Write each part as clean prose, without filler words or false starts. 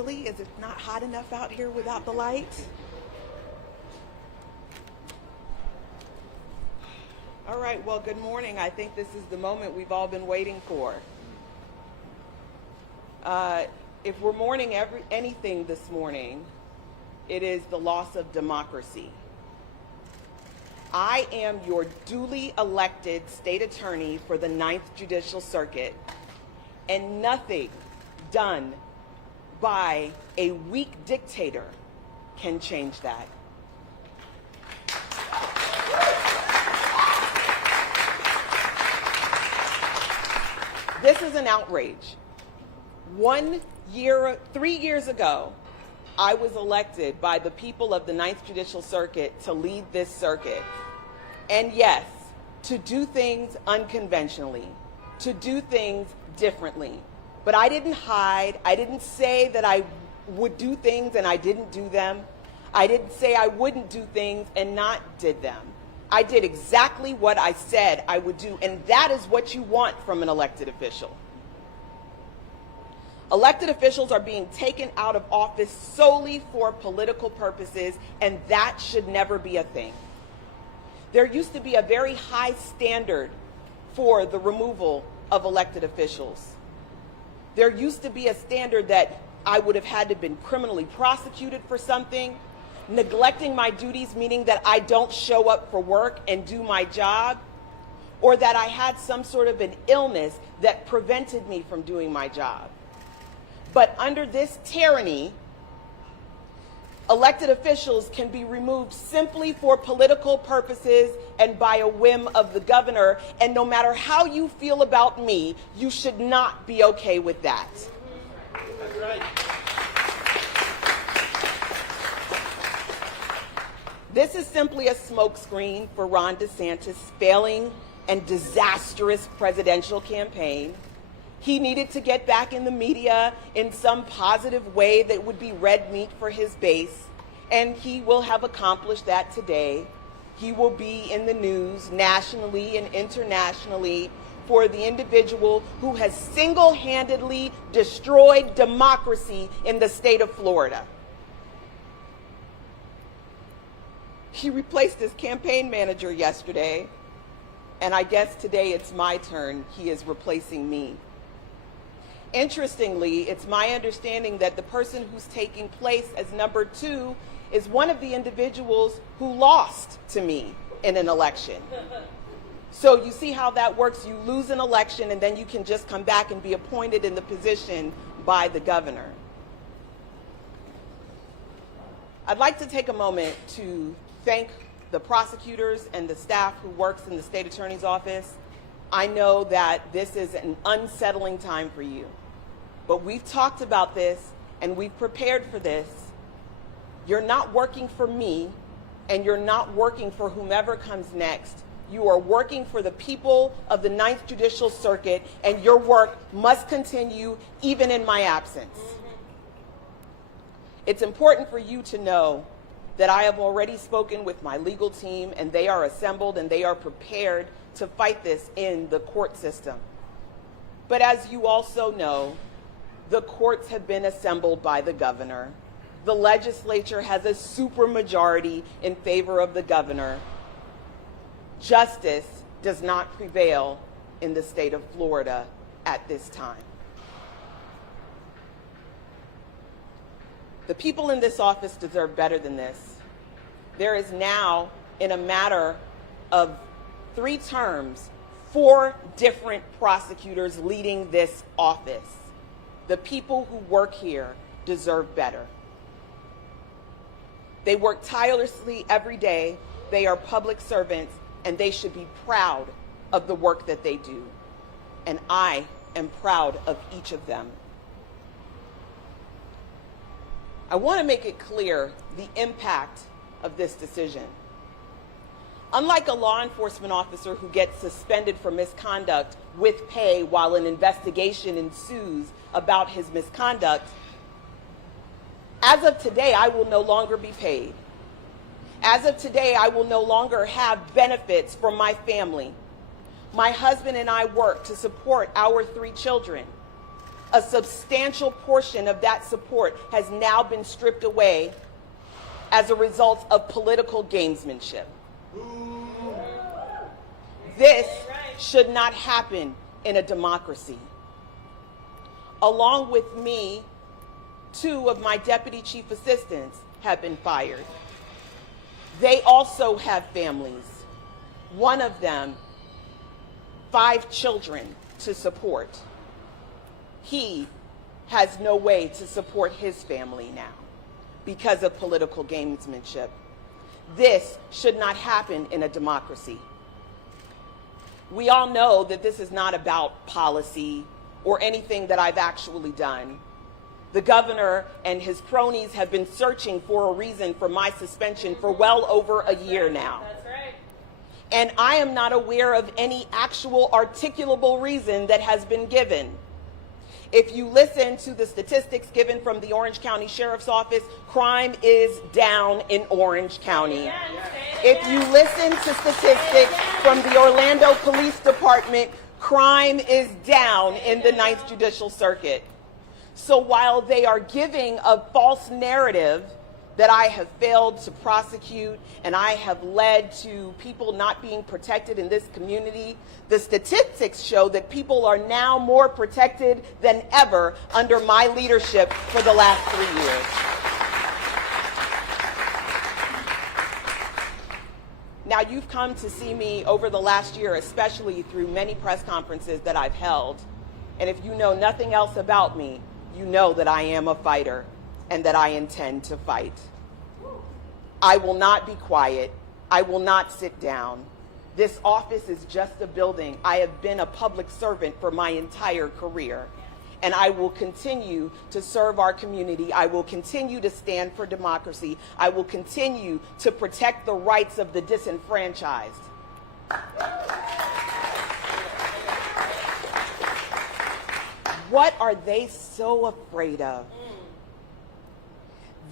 Really? Is it not hot enough out here without the light? All right, well, good morning. I think this is the moment we've all been waiting for. If we're mourning anything this morning, it is the loss of democracy. I am your duly elected state attorney for the 9th Judicial Circuit, and nothing done by a weak dictator can change that. This is an outrage. 3 years ago, I was elected by the people of the 9th Judicial Circuit to lead this circuit. And yes, to do things unconventionally, to do things differently. But I didn't hide. I didn't say that I would do things and I didn't do them. I didn't say I wouldn't do things and not did them. I did exactly what I said I would do, and that is what you want from an elected official. Elected officials are being taken out of office solely for political purposes, and that should never be a thing. There used to be a very high standard for the removal of elected officials. There used to be a standard that I would have had to have been criminally prosecuted for something, neglecting my duties, meaning that I don't show up for work and do my job, or that I had some sort of an illness that prevented me from doing my job. But under this tyranny, elected officials can be removed simply for political purposes and by a whim of the governor. And no matter how you feel about me, you should not be okay with that. That's right. This is simply a smokescreen for Ron DeSantis' failing and disastrous presidential campaign. He needed to get back in the media in some positive way that would be red meat for his base, and he will have accomplished that today. He will be in the news nationally and internationally for the individual who has single-handedly destroyed democracy in the state of Florida. He replaced his campaign manager yesterday, and I guess today it's my turn. He is replacing me. Interestingly, it's my understanding that the person who's taking place as number 2 is one of the individuals who lost to me in an election. So you see how that works. You lose an election and then you can just come back and be appointed in the position by the governor. I'd like to take a moment to thank the prosecutors and the staff who works in the state attorney's office. I know that this is an unsettling time for you, but we've talked about this and we've prepared for this. You're not working for me and you're not working for whomever comes next. You are working for the people of the 9th Judicial Circuit, and your work must continue even in my absence. It's important for you to know that I have already spoken with my legal team, and they are assembled and they are prepared to fight this in the court system. But as you also know, the courts have been assembled by the governor. The legislature has a supermajority in favor of the governor. Justice does not prevail in the state of Florida at this time. The people in this office deserve better than this. There is now, in a matter of 3 terms, 4 different prosecutors leading this office. The people who work here deserve better. They work tirelessly every day. They are public servants, and they should be proud of the work that they do. And I am proud of each of them. I want to make it clear the impact of this decision. Unlike a law enforcement officer who gets suspended for misconduct with pay while an investigation ensues about his misconduct, as of today, I will no longer be paid. As of today, I will no longer have benefits from my family. My husband and I work to support our 3 children. a substantial portion of that support has now been stripped away as a result of political gamesmanship. This should not happen in a democracy. Along with me, 2 of my deputy chief assistants have been fired. They also have families. One of them, 5 children to support. He has no way to support his family now because of political gamesmanship. This should not happen in a democracy. We all know that this is not about policy or anything that I've actually done. The governor and his cronies have been searching for a reason for my suspension for well over a year now. That's right. And I am not aware of any actual articulable reason that has been given. If you listen to the statistics given from the Orange County Sheriff's Office, crime is down in Orange County. If you listen to statistics from the Orlando Police Department, crime is down in the 9th Judicial Circuit. So while they are giving a false narrative that I have failed to prosecute and I have led to people not being protected in this community, the statistics show that people are now more protected than ever under my leadership for the last 3 years. Now, you've come to see me over the last year, especially through many press conferences that I've held. And if you know nothing else about me, you know that I am a fighter and that I intend to fight. I will not be quiet. I will not sit down. This office is just a building. I have been a public servant for my entire career, and I will continue to serve our community. I will continue to stand for democracy. I will continue to protect the rights of the disenfranchised. What are they so afraid of?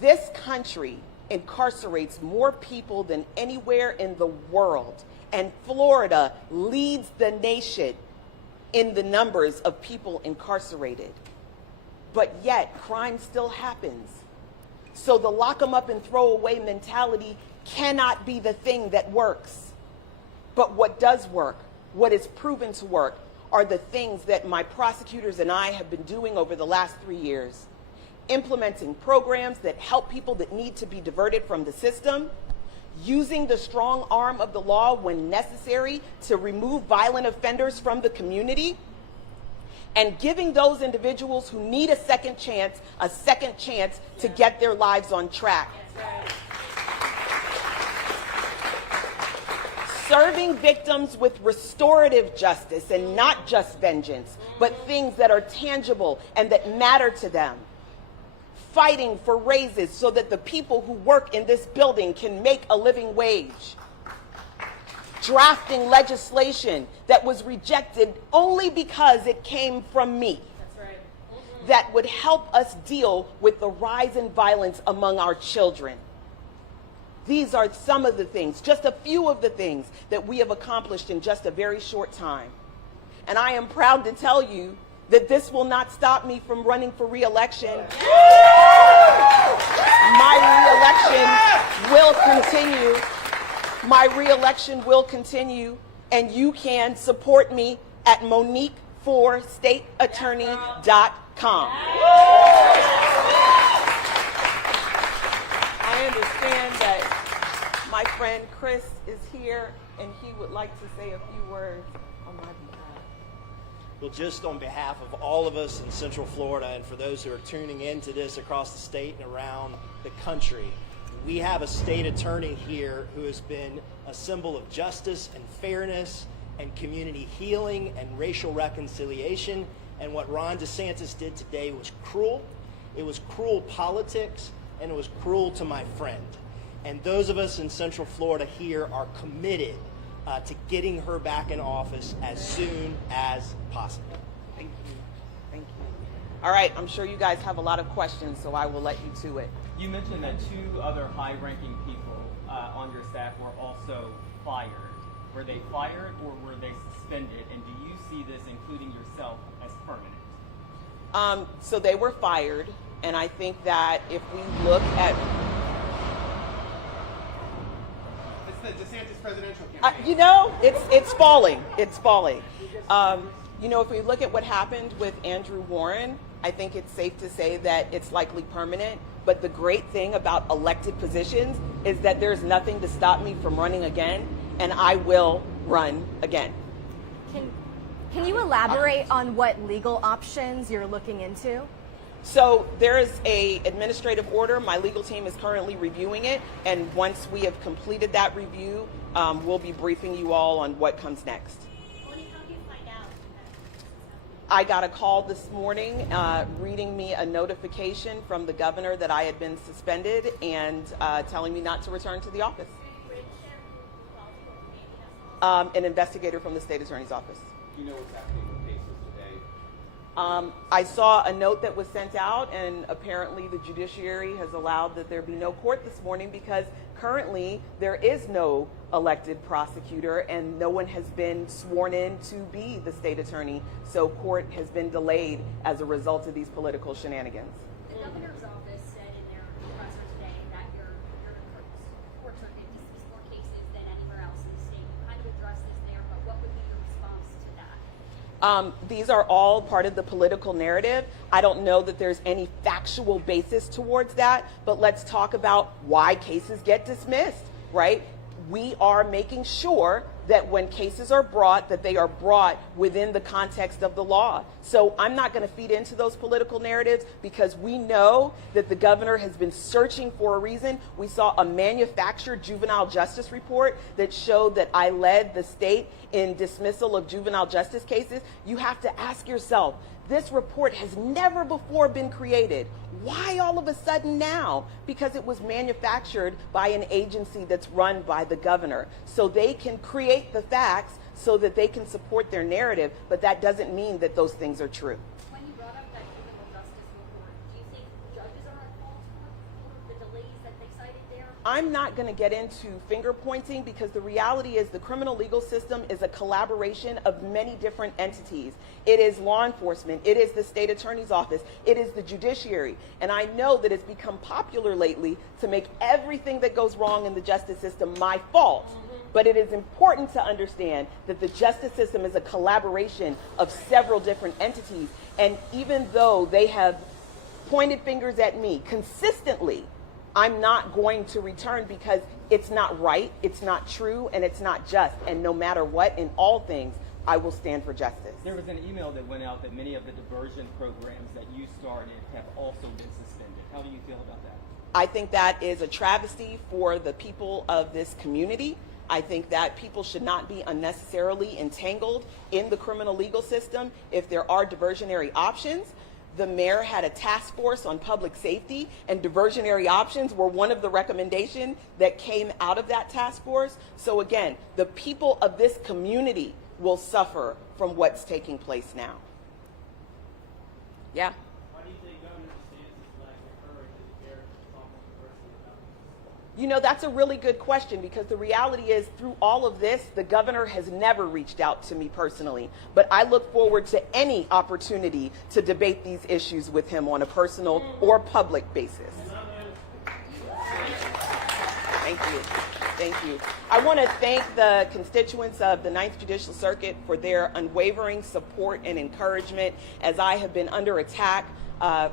This country incarcerates more people than anywhere in the world, and Florida leads the nation in the numbers of people incarcerated. But yet, crime still happens. So the lock 'em up and throw away mentality cannot be the thing that works. But what does work, what is proven to work, are the things that my prosecutors and I have been doing over the last 3 years. Implementing programs that help people that need to be diverted from the system, using the strong arm of the law when necessary to remove violent offenders from the community, and giving those individuals who need a second chance to get their lives on track. That's right. Serving victims with restorative justice and not just vengeance, but things that are tangible and that matter to them. Fighting for raises so that the people who work in this building can make a living wage. Drafting legislation that was rejected only because it came from me. That's right. That would help us deal with the rise in violence among our children. These are some of the things, just a few of the things that we have accomplished in just a very short time. And I am proud to tell you that this will not stop me from running for re-election. My re-election will continue. My re-election will continue, and you can support me at MoniqueForStateAttorney.com. I understand that my friend Chris is here, and he would like to say a few words on my behalf. Well, just on behalf of all of us in Central Florida and for those who are tuning into this across the state and around the country, we have a state attorney here who has been a symbol of justice and fairness and community healing and racial reconciliation. And what Ron DeSantis did today was cruel. It was cruel politics, and it was cruel to my friend. And those of us in Central Florida here are committed to getting her back in office as soon as possible. Thank you. Thank you. All right, I'm sure you guys have a lot of questions, so I will let you to it. You mentioned that 2 other high-ranking people on your staff were also fired. Were they fired or were they suspended? And do you see this, including yourself, as permanent? So they were fired, and I think that if we look at... It's the DeSantis presidential campaign. You know, it's falling. It's falling. You know, if we look at what happened with Andrew Warren, I think it's safe to say that it's likely permanent. But the great thing about elected positions is that there's nothing to stop me from running again, and I will run again. Can you elaborate on what legal options you're looking into? So there is an administrative order. My legal team is currently reviewing it, and once we have completed that review, we'll be briefing you all on what comes next. Monique, how do you find out? I got a call this morning reading me a notification from the governor that I had been suspended and telling me not to return to the office. An investigator from the state attorney's office. Do you know what's happening with cases today? I saw a note that was sent out, and apparently the judiciary has allowed that there be no court this morning because currently there is no elected prosecutor and no one has been sworn in to be the state attorney. So court has been delayed as a result of these political shenanigans. The governor's office said in their presser today that your court circuit sees more cases than anywhere else in the state. You kind of addressed this there, but what would be your response to that? These are all part of the political narrative. I don't know that there's any factual basis towards that, but let's talk about why cases get dismissed, right? We are making sure that when cases are brought, that they are brought within the context of the law. So I'm not going to feed into those political narratives because we know that the governor has been searching for a reason. We saw a manufactured juvenile justice report that showed that I led the state in dismissal of juvenile justice cases. You have to ask yourself, this report has never before been created. Why all of a sudden now? Because it was manufactured by an agency that's run by the governor. So they can create the facts so that they can support their narrative, but that doesn't mean that those things are true. When you brought up that juvenile justice report, do you think judges are at fault for the delays that they cited there? I'm not going to get into finger pointing because the reality is the criminal legal system is a collaboration of many different entities. It is law enforcement, it is the state attorney's office, it is the judiciary. And I know that it's become popular lately to make everything that goes wrong in the justice system my fault. But it is important to understand that the justice system is a collaboration of several different entities. And even though they have pointed fingers at me consistently, I'm not going to return because it's not right, it's not true, and it's not just. And no matter what, in all things, I will stand for justice. There was an email that went out that many of the diversion programs that you started have also been suspended. How do you feel about that? I think that is a travesty for the people of this community. I think that people should not be unnecessarily entangled in the criminal legal system if there are diversionary options. The mayor had a task force on public safety, and diversionary options were one of the recommendations that came out of that task force. So again, the people of this community will suffer from what's taking place now. Yeah. Why do you think Governor DeSantis lacked the courage to dare to talk on diversity about this? You know, that's a really good question because the reality is through all of this, the governor has never reached out to me personally. But I look forward to any opportunity to debate these issues with him on a personal or public basis. Thank you. Thank you. I want to thank the constituents of the 9th Judicial Circuit for their unwavering support and encouragement as I have been under attack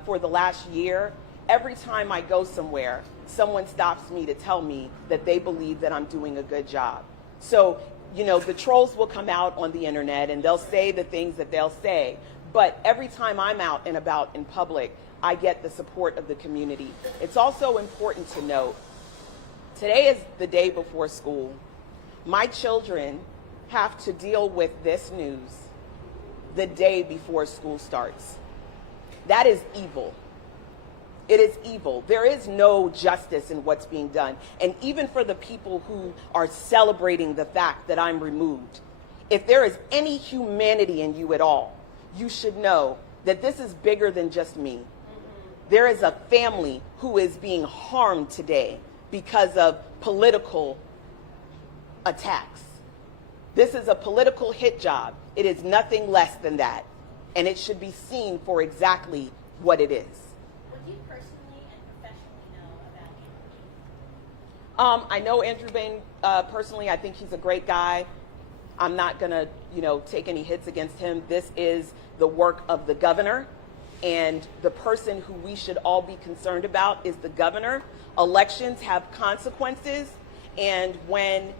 for the last year. Every time I go somewhere, someone stops me to tell me that they believe that I'm doing a good job. So, you know, the trolls will come out on the internet and they'll say the things that they'll say. But every time I'm out and about in public, I get the support of the community. It's also important to note, today is the day before school. My children have to deal with this news the day before school starts. That is evil. It is evil. There is no justice in what's being done. And even for the people who are celebrating the fact that I'm removed, if there is any humanity in you at all, you should know that this is bigger than just me. There is a family who is being harmed today because of political attacks. This is a political hit job. It is nothing less than that. and it should be seen for exactly what it is. What do you personally and professionally know about Andrew Bain? I know Andrew Bain personally. I think he's a great guy. I'm not going to, take any hits against him. This is the work of the governor, and the person who we should all be concerned about is the governor. Elections have consequences, and when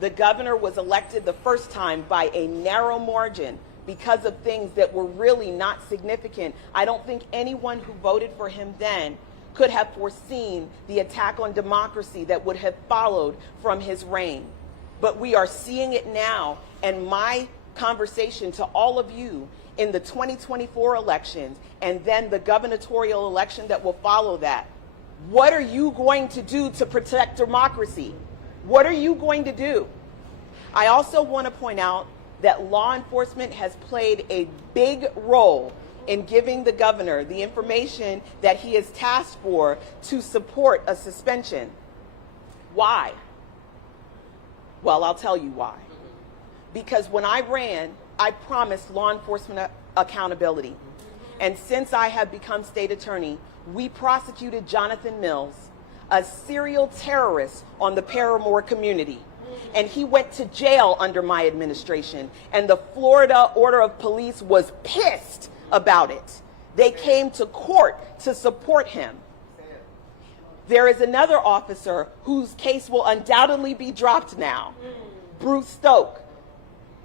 the governor was elected the first time by a narrow margin because of things that were really not significant, I don't think anyone who voted for him then could have foreseen the attack on democracy that would have followed from his reign. But we are seeing it now, and my conversation to all of you in the 2024 elections and then the gubernatorial election that will follow that. What are you going to do to protect democracy? What are you going to do? I also want to point out that law enforcement has played a big role in giving the governor the information that he is tasked for to support a suspension. Why? Well, I'll tell you why. Because when I ran, I promised law enforcement accountability. And since I have become state attorney, we prosecuted Jonathan Mills, a serial terrorist on the Paramore community. And he went to jail under my administration. And the Florida Order of Police was pissed about it. They came to court to support him. There is another officer whose case will undoubtedly be dropped now, Bruce Stoke,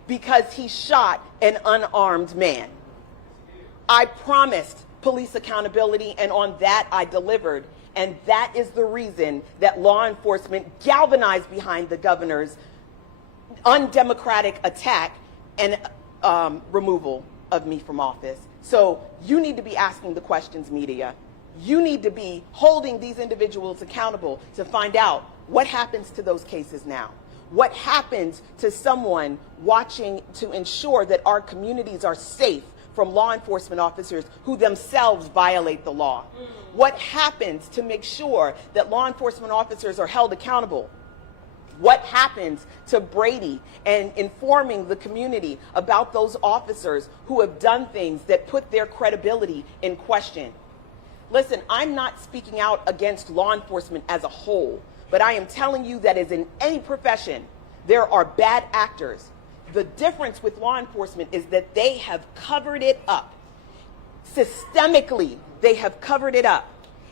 because he shot an unarmed man. I promised police accountability, and on that I delivered. And that is the reason that law enforcement galvanized behind the governor's undemocratic attack and removal of me from office. So you need to be asking the questions, media. You need to be holding these individuals accountable to find out what happens to those cases now. What happens to someone watching to ensure that our communities are safe from law enforcement officers who themselves violate the law? What happens to make sure that law enforcement officers are held accountable? What happens to Brady and informing the community about those officers who have done things that put their credibility in question? Listen, I'm not speaking out against law enforcement as a whole, but I am telling you that as in any profession, there are bad actors. The difference with law enforcement is that they have covered it up. Systemically, they have covered it up.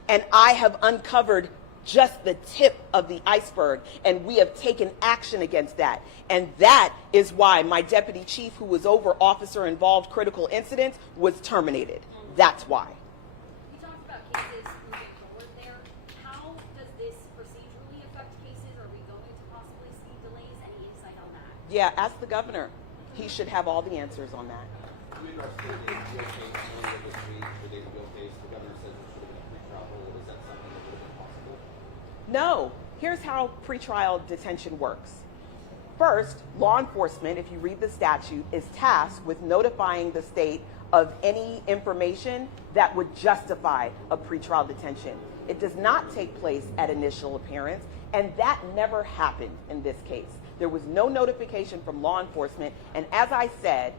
And I have uncovered just the tip of the iceberg, and we have taken action against that. And that is why my deputy chief, who was over officer-involved critical incidents, was terminated. That's why. You talked about cases moving forward there. How does this procedurally affect cases? Are we going to possibly see delays? Any insight on that? Yeah, ask the governor. He should have all the answers on that. With regards to the appeal case earlier this week, the David Gill case, the governor says it should have been a pretrial hold. Is that something that would have been possible? No. Here's how pretrial detention works. First, law enforcement, if you read the statute, is tasked with notifying the state of any information that would justify a pretrial detention. It does not take place at initial appearance, and that never happened in this case. There was no notification from law enforcement, and as I said,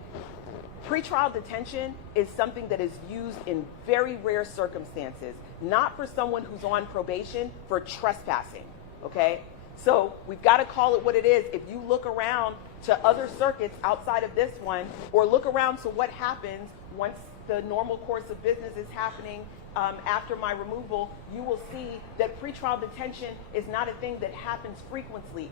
pretrial detention is something that is used in very rare circumstances, not for someone who's on probation, for trespassing, okay? So we've got to call it what it is. If you look around to other circuits outside of this one, or look around to what happens once the normal course of business is happening after my removal, you will see that pretrial detention is not a thing that happens frequently.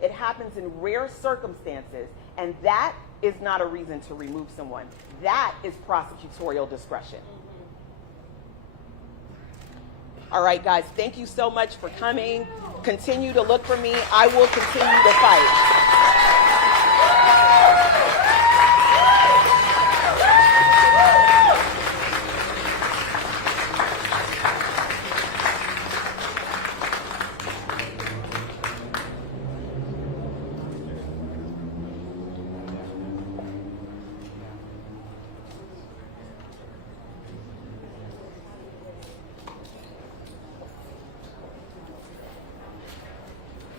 It happens in rare circumstances, and that is not a reason to remove someone. That is prosecutorial discretion. All right, guys, thank you so much for coming. Continue to look for me. I will continue to fight.